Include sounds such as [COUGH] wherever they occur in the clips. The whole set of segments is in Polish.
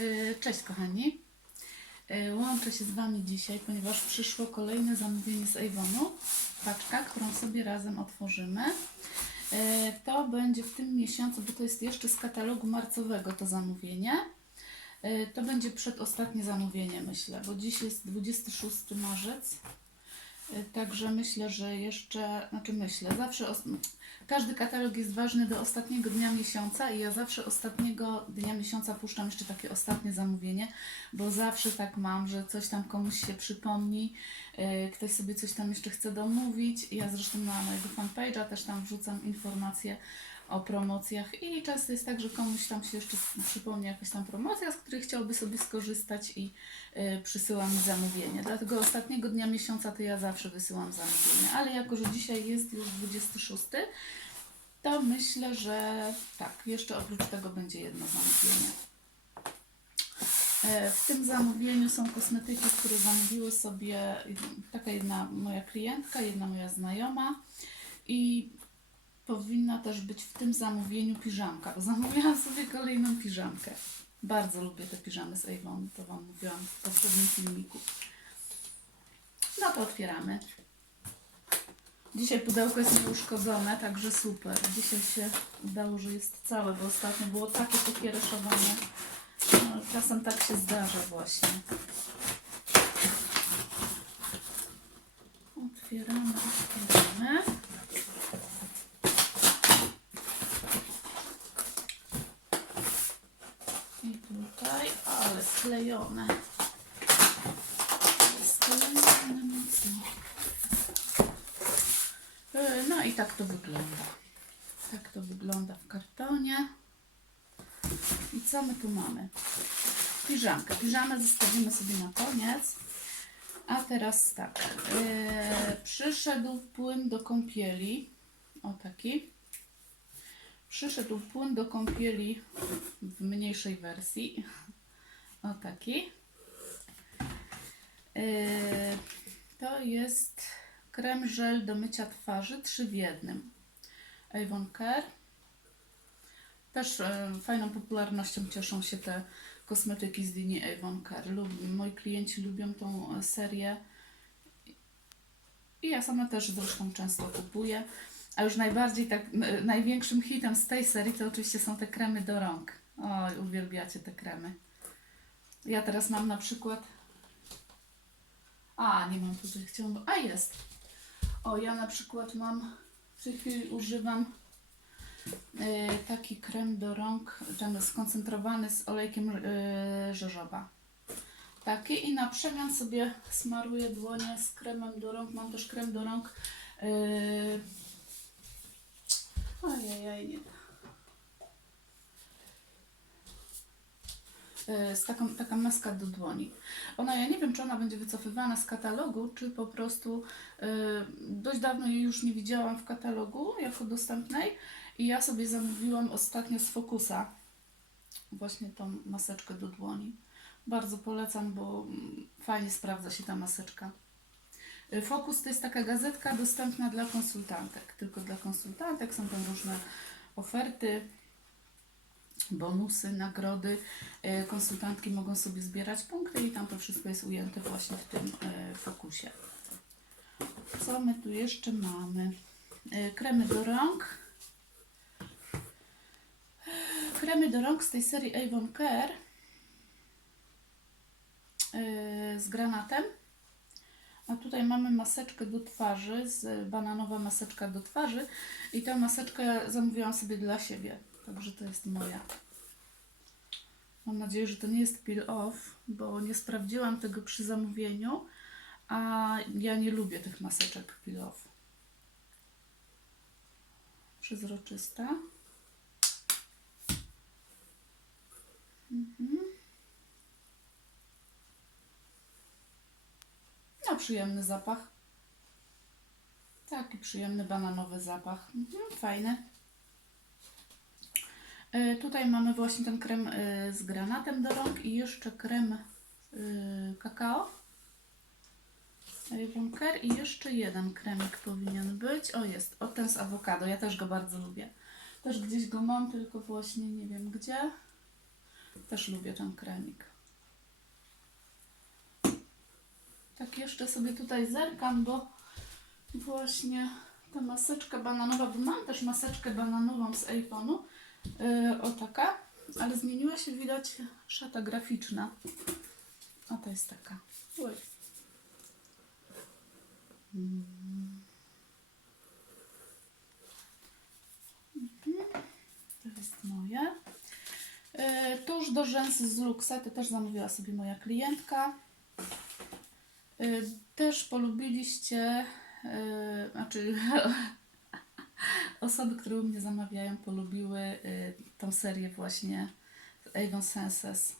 Y, Cześć kochani. Y, Łączę się z Wami dzisiaj, ponieważ przyszło kolejne zamówienie z Avonu. Paczka, którą sobie razem otworzymy. Y, To będzie w tym miesiącu, bo to jest jeszcze z katalogu marcowego to zamówienie. To będzie przedostatnie zamówienie, myślę, bo dziś jest 26 marzec. Także myślę, że jeszcze, znaczy myślę, zawsze każdy katalog jest ważny do ostatniego dnia miesiąca i ja zawsze ostatniego dnia miesiąca puszczam jeszcze takie ostatnie zamówienie, bo zawsze tak mam, że coś tam komuś się przypomni, yy, ktoś sobie coś tam jeszcze chce domówić. Ja zresztą na mojego fanpage'a też tam wrzucam informacje o promocjach i często jest tak, że komuś tam się jeszcze przypomni jakaś tam promocja, z której chciałby sobie skorzystać i yy, przysyła mi zamówienie. Dlatego ostatniego dnia miesiąca to ja zawsze wysyłam zamówienie, ale jako, że dzisiaj jest już 26, to myślę, że tak, jeszcze oprócz tego będzie jedno zamówienie. E, W tym zamówieniu są kosmetyki, które zamówiły sobie taka jedna moja klientka, jedna moja znajoma i powinna też być w tym zamówieniu piżamka, zamówiłam sobie kolejną piżamkę. Bardzo lubię te piżamy z Avon, to Wam mówiłam w poprzednim filmiku. No to otwieramy. Dzisiaj pudełko jest nieuszkodzone, także super. Dzisiaj się udało, że jest całe, bo ostatnio było takie pokiereszowane. No, czasem tak się zdarza właśnie. Otwieramy, otwieramy. I tutaj, ale sklejone. E, No i tak to wygląda. Tak to wygląda w kartonie. I co my tu mamy? Piżamkę. Piżamę zostawimy sobie na koniec. A teraz tak. E, przyszedł płyn do kąpieli. O taki. Przyszedł płyn do kąpieli w mniejszej wersji. O taki. E, to jest krem żel do mycia twarzy 3 w jednym. Avon Care. Też e, fajną popularnością cieszą się te kosmetyki z linii Avon Care. Lub, moi klienci lubią tą e, serię. I ja sama też zresztą często kupuję. A już najbardziej tak, największym hitem z tej serii to oczywiście są te kremy do rąk. Oj, uwielbiacie te kremy. Ja teraz mam na przykład. A, nie mam tutaj, chciałam. A jest. O, ja na przykład mam. W tej chwili używam e, taki krem do rąk, ten skoncentrowany z olejkiem e, żożoba. Taki i na przemian sobie smaruję dłonie z kremem do rąk. Mam też krem do rąk. E, ojej, nie. Z taką, taka maska do dłoni. Ona, ja nie wiem, czy ona będzie wycofywana z katalogu, czy po prostu e, dość dawno jej już nie widziałam w katalogu jako dostępnej i ja sobie zamówiłam ostatnio z Focusa właśnie tą maseczkę do dłoni. Bardzo polecam, bo mm, fajnie sprawdza się ta maseczka. Y, Focus to jest taka gazetka dostępna dla konsultantek. Tylko dla konsultantek są tam różne oferty, bonusy, nagrody. Y, Konsultantki mogą sobie zbierać punkty i tam to wszystko jest ujęte właśnie w tym y, fokusie. Co my tu jeszcze mamy? Y, Kremy do rąk. Kremy do rąk z tej serii Avon Care z granatem. A tutaj mamy maseczkę do twarzy, z bananowa maseczka do twarzy i tę maseczkę zamówiłam sobie dla siebie, także to jest moja. Mam nadzieję, że to nie jest peel off, bo nie sprawdziłam tego przy zamówieniu, a ja nie lubię tych maseczek peel off. Przezroczysta. Mhm. No, przyjemny zapach. Taki przyjemny bananowy zapach. Mhm, fajny. E, tutaj mamy właśnie ten krem e, z granatem do rąk i jeszcze krem e, kakao. Care i jeszcze jeden kremik powinien być. O jest, o ten z awokado. Ja też go bardzo lubię. Też gdzieś go mam, tylko właśnie nie wiem gdzie. Też lubię ten kremik. Tak jeszcze sobie tutaj zerkam, bo właśnie ta maseczka bananowa, bo mam też maseczkę bananową z iPhone'u, yy, o taka, ale zmieniła się widać szata graficzna. A to jest taka. Mm. Mhm. To jest moje. Yy, tuż do rzęs z Luxety też zamówiła sobie moja klientka. Yy, też polubiliście, znaczy [LAUGHS] osoby, które u mnie zamawiają, polubiły yy, tą serię właśnie Avon Senses.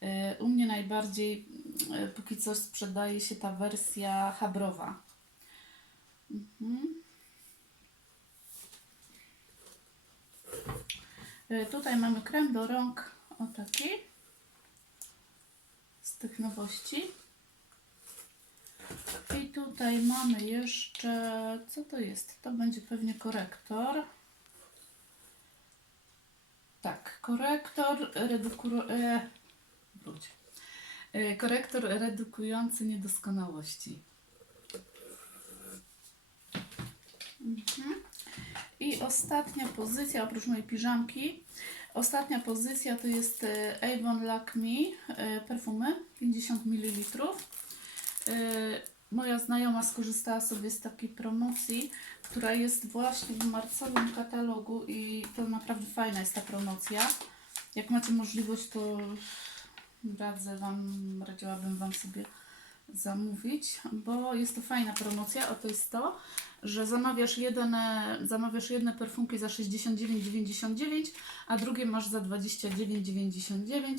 Yy, U mnie najbardziej yy, póki co sprzedaje się ta wersja habrowa. Mhm. Y, Tutaj mamy krem do rąk, o taki, z tych nowości. I tutaj mamy jeszcze, co to jest? To będzie pewnie korektor. Tak, korektor. E. E, korektor redukujący niedoskonałości. Mhm. I ostatnia pozycja, oprócz mojej piżamki, ostatnia pozycja to jest e, Avon Lac Me e, perfumy 50 ml. Moja znajoma skorzystała sobie z takiej promocji, która jest właśnie w marcowym katalogu i to naprawdę fajna jest ta promocja. Jak macie możliwość, to radzę Wam, radziłabym Wam sobie zamówić, bo jest to fajna promocja. Oto jest to, że zamawiasz, jeden, zamawiasz jedne perfumki za 69,99, a drugie masz za 29,99,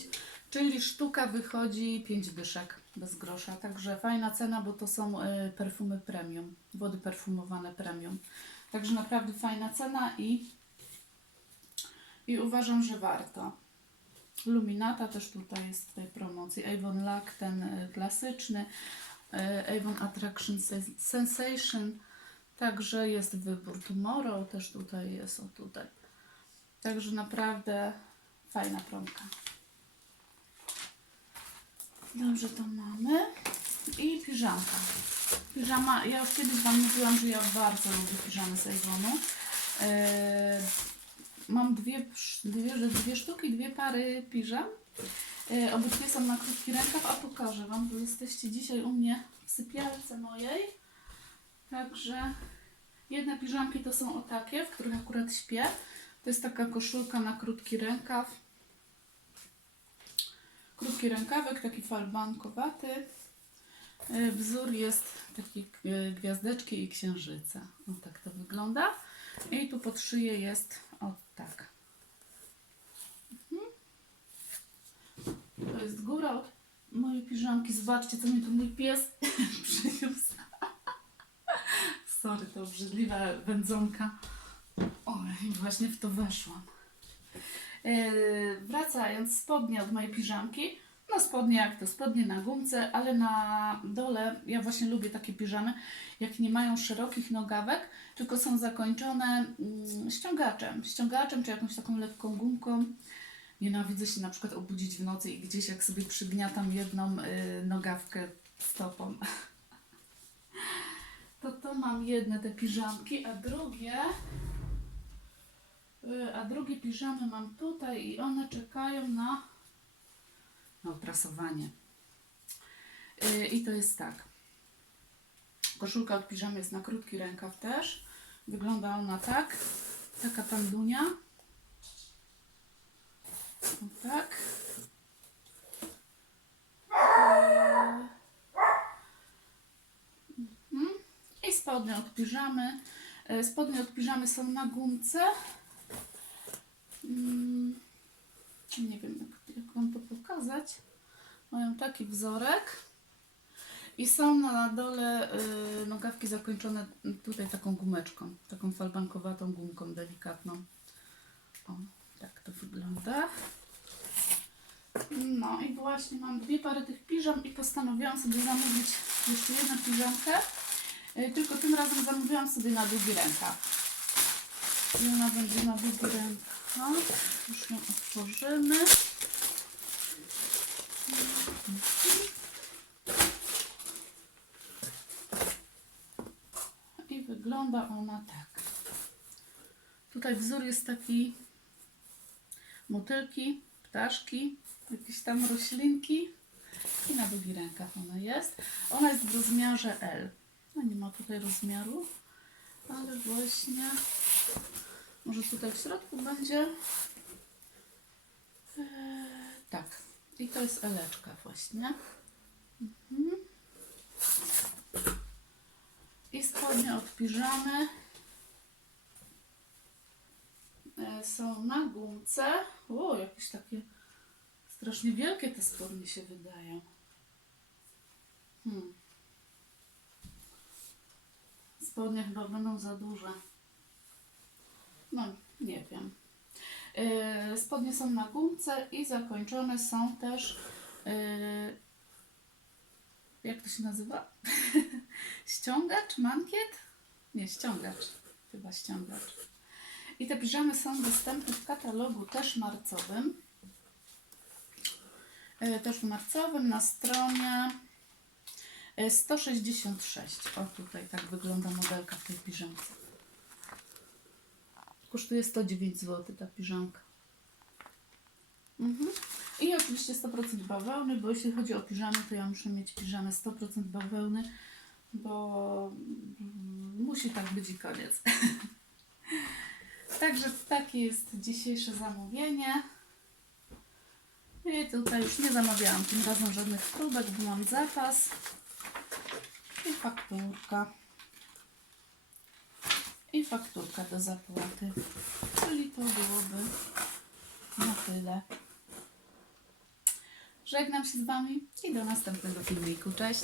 czyli sztuka wychodzi 5 dyszek bez grosza. Także fajna cena, bo to są e, perfumy premium, wody perfumowane premium. Także naprawdę fajna cena i, i uważam, że warto. Luminata też tutaj jest w tej promocji. Avon Lac, ten e, klasyczny. e, Avon Attraction Sen- Sensation. Także jest wybór. Tomorrow też tutaj jest, o tutaj. Także naprawdę fajna promka. Dobrze, to mamy. I piżamka. Piżama, ja już kiedyś Wam mówiłam, że ja bardzo lubię piżamy z Avonu. E, mam dwie, dwie, dwie sztuki, dwie pary piżam. E, obydwie są na krótki rękaw, a pokażę Wam, bo jesteście dzisiaj u mnie w sypialce mojej. Także jedne piżamki to są o takie, w których akurat śpię. To jest taka koszulka na krótki rękaw. Krótki rękawek, taki falbankowaty. E, Wzór jest taki e, gwiazdeczki i księżyce. O tak to wygląda. I tu pod szyję jest o tak. Mhm. To jest góra od mojej piżamki. Zobaczcie, co mi tu mój pies [LAUGHS] przyniósł. [LAUGHS] Sorry, to obrzydliwa wędzonka. Oj, właśnie w to weszłam. Yy, wracając, spodnie od mojej piżamki. No spodnie jak to, spodnie na gumce, ale na dole, ja właśnie lubię takie piżamy, jak nie mają szerokich nogawek, tylko są zakończone mm, ściągaczem. Ściągaczem czy jakąś taką lekką gumką. Nienawidzę się na przykład obudzić w nocy i gdzieś jak sobie przygniatam jedną y, nogawkę stopą. [LAUGHS] To to mam jedne te piżamki, a drugie y, a drugie piżamy mam tutaj i one czekają na, na oprasowanie. Y, I to jest tak. Koszulka od piżamy jest na krótki rękaw też. Wygląda ona tak. Taka pandunia. Tak. Y, mhm. I spodnie od piżamy. Y, Spodnie od piżamy są na gumce. Mm, Nie wiem, jak, jak Wam to pokazać. Mają taki wzorek. I są na dole y, nogawki zakończone tutaj taką gumeczką. Taką falbankowatą gumką delikatną. O, tak to wygląda. No i właśnie mam dwie pary tych piżam i postanowiłam sobie zamówić jeszcze jedną piżamkę. Y, Tylko tym razem zamówiłam sobie na długi rękaw. I ona będzie na długi rękaw. Już ją otworzymy. I wygląda ona tak. Tutaj wzór jest taki motylki, ptaszki, jakieś tam roślinki i na długich rękach ona jest. Ona jest w rozmiarze L. No nie ma tutaj rozmiaru, ale właśnie może tutaj w środku będzie Eee, tak. I to jest eleczka właśnie. Mhm. I spodnie od piżamy e, są na gumce. O, jakieś takie strasznie wielkie te spodnie się wydają. Hmm. Spodnie chyba będą za duże. No, nie wiem. Yy, Spodnie są na gumce i zakończone są też. yy, Jak to się nazywa? [LAUGHS] ściągacz? Mankiet? Nie, ściągacz. Chyba ściągacz. I te piżamy są dostępne w katalogu też marcowym. Yy, Też w marcowym na stronie yy, 166. O, tutaj tak wygląda modelka w tej piżamce. Kosztuje 109 zł ta piżamka. Mhm. I oczywiście 100% bawełny, bo jeśli chodzi o piżamy, to ja muszę mieć piżamę 100% bawełny, bo mm, musi tak być i koniec. [LAUGHS] Także takie jest dzisiejsze zamówienie. I tutaj już nie zamawiałam tym razem żadnych próbek, bo mam zapas. I fakturka i fakturka do zapłaty. Czyli to byłoby na tyle. Żegnam się z Wami i do następnego filmiku. Cześć!